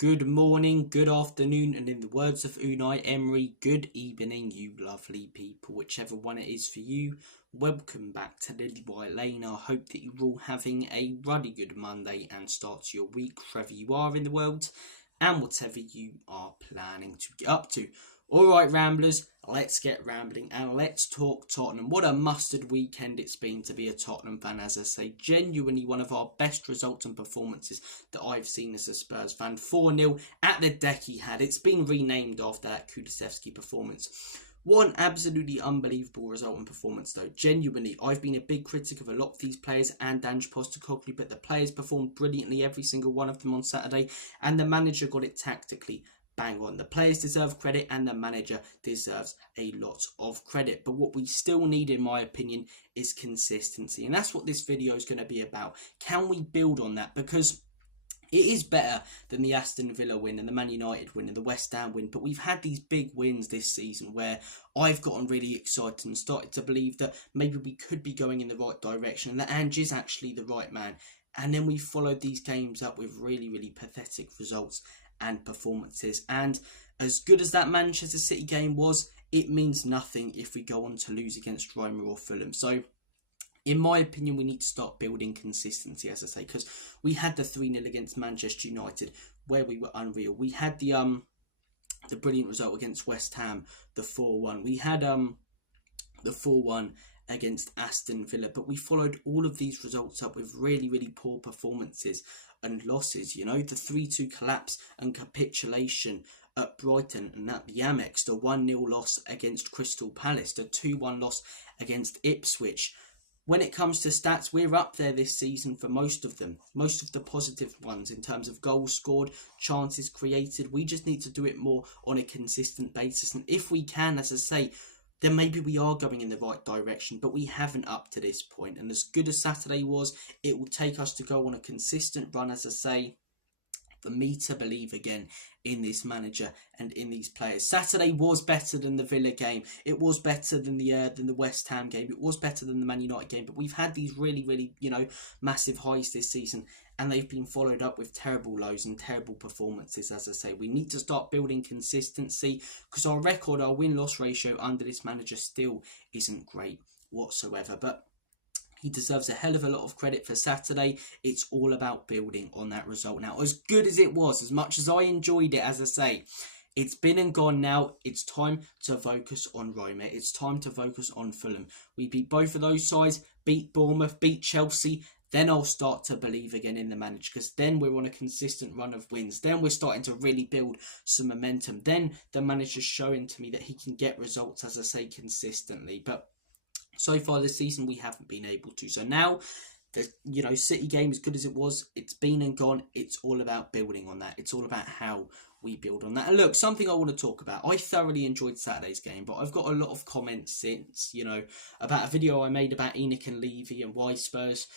Good morning, good afternoon, and in the words of Unai Emery, good evening, you lovely people, whichever one it is for you. Welcome back to Lilywhite Lane. I hope that you're all having a ruddy good Monday and start to your week, wherever you are in the world, and whatever you are planning to get up to. Alright, Ramblers, let's get rambling and let's talk Tottenham. What a mustard weekend it's been to be a Tottenham fan, as I say. Genuinely one of our best results and performances that I've seen as a Spurs fan. 4-0 at the deck he had. It's been renamed after that Kulusevski performance. What an absolutely unbelievable result and performance though. Genuinely, I've been a big critic of a lot of these players and Ange Postecoglou, but the players performed brilliantly, every single one of them on Saturday, and the manager got it tactically bang on. The players deserve credit and the manager deserves a lot of credit. But what we still need, in my opinion, is consistency. And that's what this video is going to be about. Can we build on that? Because it is better than the Aston Villa win and the Man United win and the West Ham win. But we've had these big wins this season where I've gotten really excited and started to believe that maybe we could be going in the right direction and that Ange is actually the right man. And then we followed these games up with really, really pathetic results and performances. And as good as that Manchester City game was, it means nothing if we go on to lose against Roma or Fulham. So in my opinion, we need to start building consistency, as I say, because we had the 3-0 against Manchester United where we were unreal. We had the brilliant result against West Ham, the 4-1. We had the 4-1 against Aston Villa, but we followed all of these results up with really, really poor performances and losses. You know, the 3-2 collapse and capitulation at Brighton and at the Amex, the 1-0 loss against Crystal Palace, the 2-1 loss against Ipswich. When it comes to stats, we're up there this season for most of them, most of the positive ones in terms of goals scored, chances created. We just need to do it more on a consistent basis. And if we can, as I say, then maybe we are going in the right direction, but we haven't up to this point. And as good as Saturday was, it will take us to go on a consistent run, as I say, for me to believe again in this manager and in these players. Saturday was better than the Villa game. It was better than the West Ham game. It was better than the Man United game. But we've had these really, really, massive highs this season, and they've been followed up with terrible lows and terrible performances, as I say. We need to start building consistency because our record, our win-loss ratio under this manager still isn't great whatsoever. But he deserves a hell of a lot of credit for Saturday. It's all about building on that result. Now, as good as it was, as much as I enjoyed it, as I say, it's been and gone now. It's time to focus on Roma. It's time to focus on Fulham. We beat both of those sides, beat Bournemouth, beat Chelsea. Then I'll start to believe again in the manager, because then we're on a consistent run of wins. Then we're starting to really build some momentum. Then the manager's showing to me that he can get results, as I say, consistently. But so far this season, we haven't been able to. So now, the City game, as good as it was, it's been and gone. It's all about building on that. It's all about how we build on that. And look, something I want to talk about. I thoroughly enjoyed Saturday's game, but I've got a lot of comments since, about a video I made about Enoch and Levy and why Spurs,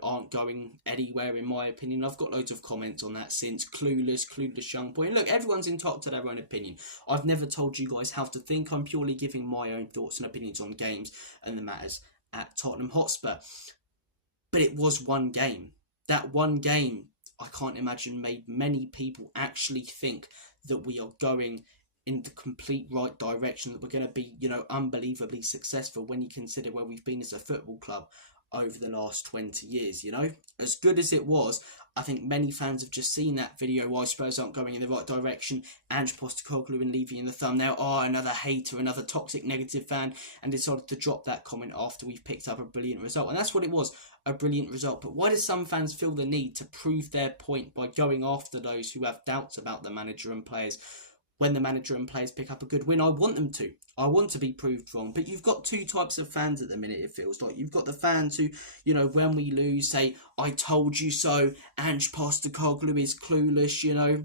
aren't going anywhere, in my opinion. I've got loads of comments on that since. Clueless young boy. And look, everyone's entitled to their own opinion. I've never told you guys how to think. I'm purely giving my own thoughts and opinions on games and the matters at Tottenham Hotspur. But it was one game. That one game, I can't imagine, made many people actually think that we are going in the complete right direction, that we're going to be, unbelievably successful when you consider where we've been as a football club over the last 20 years, As good as it was, I think many fans have just seen that video, why Spurs aren't going in the right direction. Ange Postecoglou and Levy in the thumbnail, another hater, another toxic negative fan, and decided to drop that comment after we've picked up a brilliant result. And that's what it was, a brilliant result. But why do some fans feel the need to prove their point by going after those who have doubts about the manager and players? When the manager and players pick up a good win, I want them to. I want to be proved wrong. But you've got two types of fans at the minute, it feels like. You've got the fans who, when we lose, say, I told you so, Ange Postecoglou is clueless,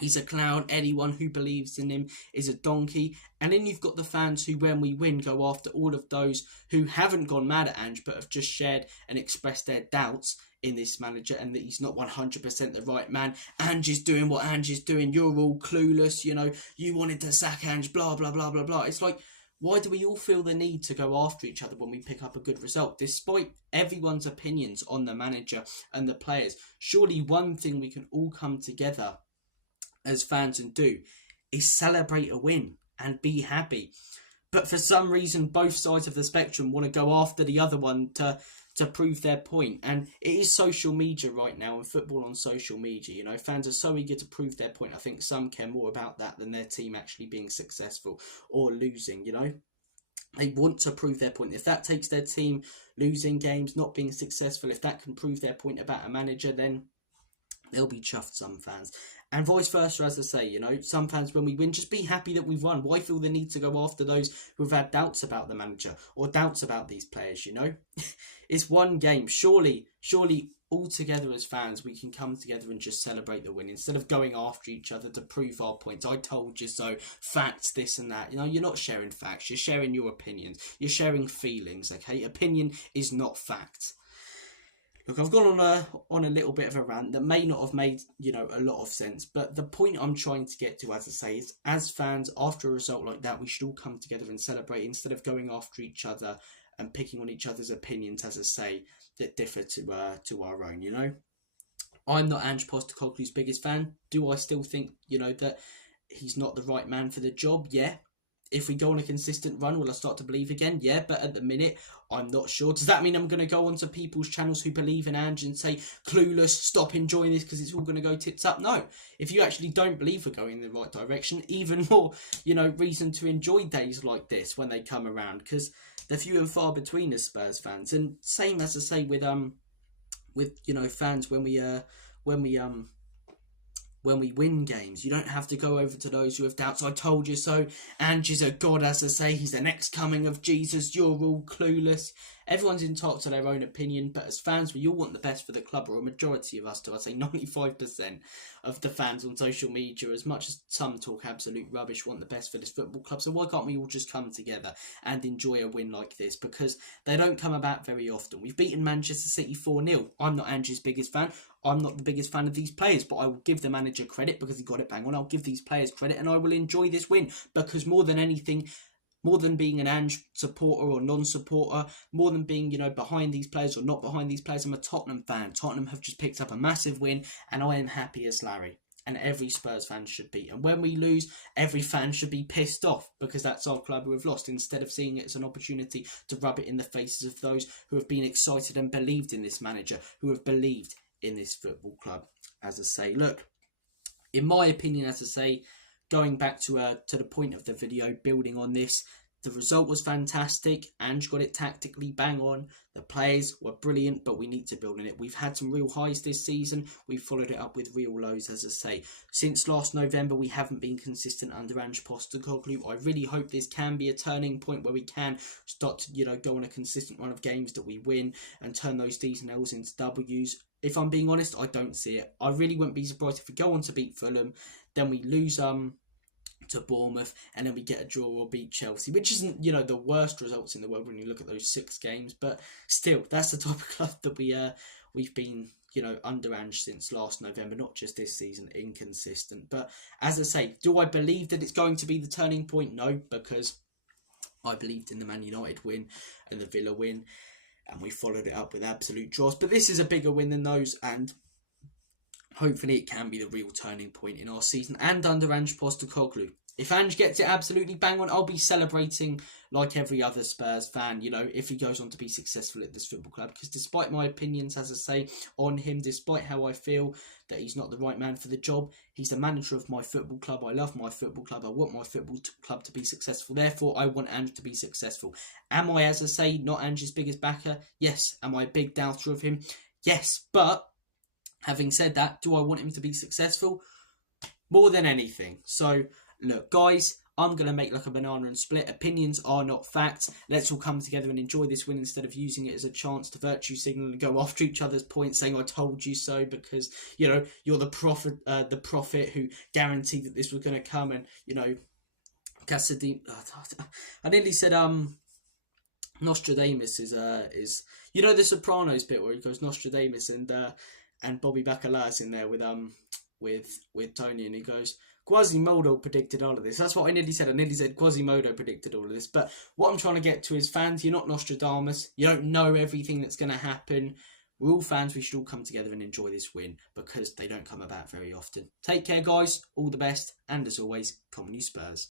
he's a clown, anyone who believes in him is a donkey. And then you've got the fans who, when we win, go after all of those who haven't gone mad at Ange, but have just shared and expressed their doubts in this manager and that he's not 100% the right man. Ange is doing what Ange is doing. You're all clueless, you wanted to sack Ange, blah, blah, blah, blah, blah. It's like, why do we all feel the need to go after each other when we pick up a good result, despite everyone's opinions on the manager and the players? Surely one thing we can all come together as fans and do is celebrate a win and be happy. But for some reason, both sides of the spectrum want to go after the other one to prove their point. And it is social media right now, and football on social media. You know, fans are so eager to prove their point. I think some care more about that than their team actually being successful or losing, you know. They want to prove their point. If that takes their team losing games, not being successful, if that can prove their point about a manager, then they'll be chuffed, some fans. And vice versa, as I say, you know, some fans, when we win, just be happy that we've won. Why feel the need to go after those who've had doubts about the manager or doubts about these players, you know? It's one game. Surely, all together as fans, we can come together and just celebrate the win instead of going after each other to prove our points. I told you so, facts, this and that. You know, you're not sharing facts. You're sharing your opinions. You're sharing feelings, okay? Opinion is not fact. Look, I've gone on a little bit of a rant that may not have made, you know, a lot of sense. But the point I'm trying to get to, as I say, is as fans, after a result like that, we should all come together and celebrate instead of going after each other and picking on each other's opinions, as I say, that differ to our own, you know. I'm not Ange Postecoglou's biggest fan. Do I still think, you know, that he's not the right man for the job? Yeah. If we go on a consistent run, will I start to believe again? Yeah, but at the minute, I'm not sure. Does that mean I'm going to go onto people's channels who believe in Ange and say, clueless, stop enjoying this because it's all going to go tits up? No. If you actually don't believe we're going in the right direction, even more, you know, reason to enjoy days like this when they come around, because they're few and far between as Spurs fans. And same as I say with you know, fans when we win games. You don't have to go over to those who have doubts. I told you so. Ange is a god, as I say. He's the next coming of Jesus. You're all clueless. Everyone's entitled to their own opinion, but as fans, we all want the best for the club, or a majority of us do. I'd say 95% of the fans on social media, as much as some talk absolute rubbish, want the best for this football club. So why can't we all just come together and enjoy a win like this? Because they don't come about very often. We've beaten Manchester City 4-0. I'm not Ange's biggest fan. I'm not the biggest fan of these players, but I will give the manager credit because he got it bang on. I'll give these players credit and I will enjoy this win because more than anything, more than being an Ange supporter or non-supporter, more than being, you know, behind these players or not behind these players, I'm a Tottenham fan. Tottenham have just picked up a massive win and I am happy as Larry. And every Spurs fan should be. And when we lose, every fan should be pissed off because that's our club who have lost, instead of seeing it as an opportunity to rub it in the faces of those who have been excited and believed in this manager, who have believed in this football club. As I say, look, in my opinion, as I say, going back to the point of the video, building on this, the result was fantastic. Ange got it tactically bang on. The players were brilliant, but we need to build on it. We've had some real highs this season. We've followed it up with real lows, as I say. Since last November, we haven't been consistent under Ange Postecoglou. I really hope this can be a turning point where we can start to, you know, go on a consistent run of games that we win and turn those D's and L's into W's. If I'm being honest, I don't see it. I really wouldn't be surprised if we go on to beat Fulham, then we lose to Bournemouth, and then we get a draw or beat Chelsea, which isn't, you know, the worst results in the world when you look at those 6 games, but still, that's the type of club that we've been, you know, under Ange since last November, not just this season, inconsistent. But as I say, do I believe that it's going to be the turning point? No, because I believed in the Man United win and the Villa win, and we followed it up with absolute draws, but this is a bigger win than those, and hopefully it can be the real turning point in our season and under Ange Postecoglou. If Ange gets it absolutely bang on, I'll be celebrating like every other Spurs fan, you know, if he goes on to be successful at this football club. Because despite my opinions, as I say, on him, despite how I feel that he's not the right man for the job, he's the manager of my football club. I love my football club. I want my football club to be successful. Therefore, I want Ange to be successful. Am I, as I say, not Ange's biggest backer? Yes. Am I a big doubter of him? Yes. But having said that, do I want him to be successful? More than anything. So, look, guys, I'm going to make like a banana and split. Opinions are not facts. Let's all come together and enjoy this win instead of using it as a chance to virtue signal and go after each other's points, saying I told you so because, you know, you're the prophet who guaranteed that this was going to come. And, you know, I nearly said Nostradamus is you know, the Sopranos bit where he goes Nostradamus and Bobby Bacala's in there with Tony, and he goes, Quasimodo predicted all of this. That's what I nearly said. I nearly said Quasimodo predicted all of this. But what I'm trying to get to is, fans, you're not Nostradamus. You don't know everything that's going to happen. We're all fans, we should all come together and enjoy this win because they don't come about very often. Take care, guys, all the best, and as always, come on you Spurs.